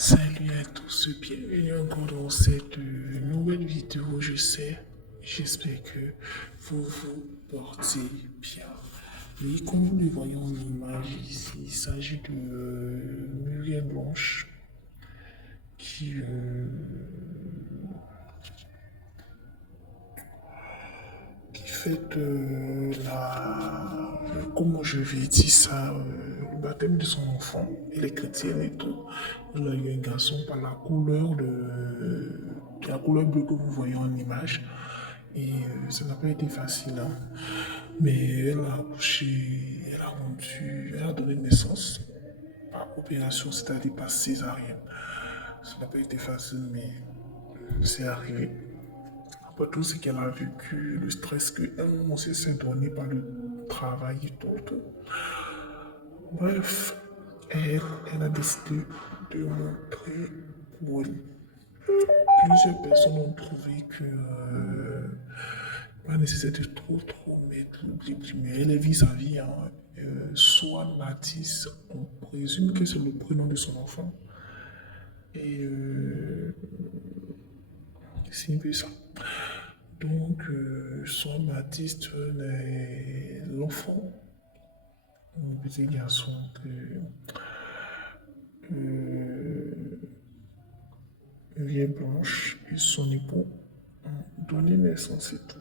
Salut à tous, bienvenue encore dans cette nouvelle vidéo, j'espère que vous vous portez bien. Et comme vous le voyez en image ici, il s'agit de Muriel Blanche qui fête comment je vais dire ça, le baptême de son enfant. Elle est chrétienne et tout. Elle a eu un garçon par la couleur bleue que vous voyez en image. Et ça n'a pas été facile, hein. Mais elle a accouché, elle a donné naissance par opération, c'est-à-dire par césarienne. Ça n'a pas été facile, mais c'est arrivé. Après tout ce qu'elle a vécu, le stress qu'elle s'est donné par le travail et tout. Bref, elle a décidé de montrer pour elle. Plusieurs personnes ont trouvé que pas nécessaire de trop mettre le blibli, mais elle vit sa vie. Hein. Soit Matisse, on présume que c'est le prénom de son enfant. Et c'est un peu ça. Donc, soit Baptiste, l'enfant, un petit garçon que vieille Blanche et son époux ont donné naissance et tout.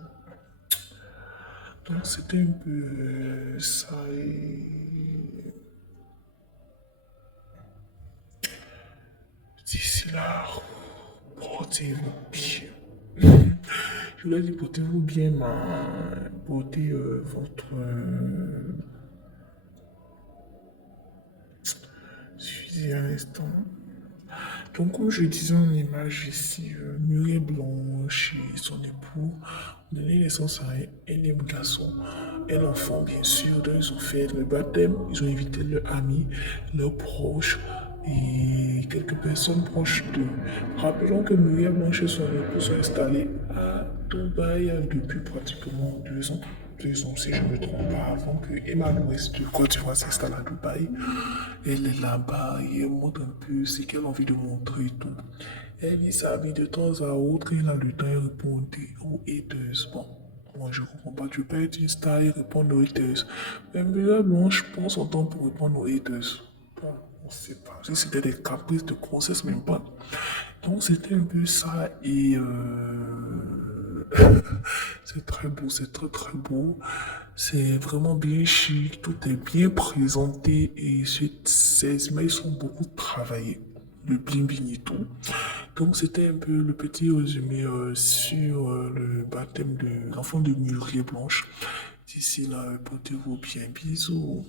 Donc, c'était un peu ça et d'ici là, portez-vous bien. Je voulais dire, portez-vous bien, mais portez votre. Suivez un instant. Donc, comme je disais en image ici, Muriel Blanche et son époux ont donné naissance à un énième garçon, un enfant, bien sûr. Donc, ils ont fait le baptême, ils ont invité leurs amis, leurs proches et quelques personnes proches d'eux. Rappelons que Muriel Blanche et son époux sont installés à Dubaï depuis pratiquement 2 ans. 2 ans, si je ne me trompe pas, avant que Emma l'Ouest de Côte d'Ivoire s'installe à Dubaï. Elle est là-bas et elle montre un peu ce qu'elle a envie de montrer et tout. Elle vit sa vie de temps à autre, elle a le temps de répondre aux haters. Bon, moi je comprends pas, tu peux être une star et répondre aux haters. Mais là, Blanche prend son temps pour répondre aux haters. Bon, on sait pas. Si c'était des caprices de grossesse, même pas. Donc c'était un peu ça et c'est très beau, c'est très beau. C'est vraiment bien chic, tout est bien présenté et ces images sont beaucoup travaillées. Le bling bling et tout. Donc c'était un peu le petit résumé sur le baptême de l'enfant de Muriel Blanche. D'ici là, portez-vous bien. Bisous.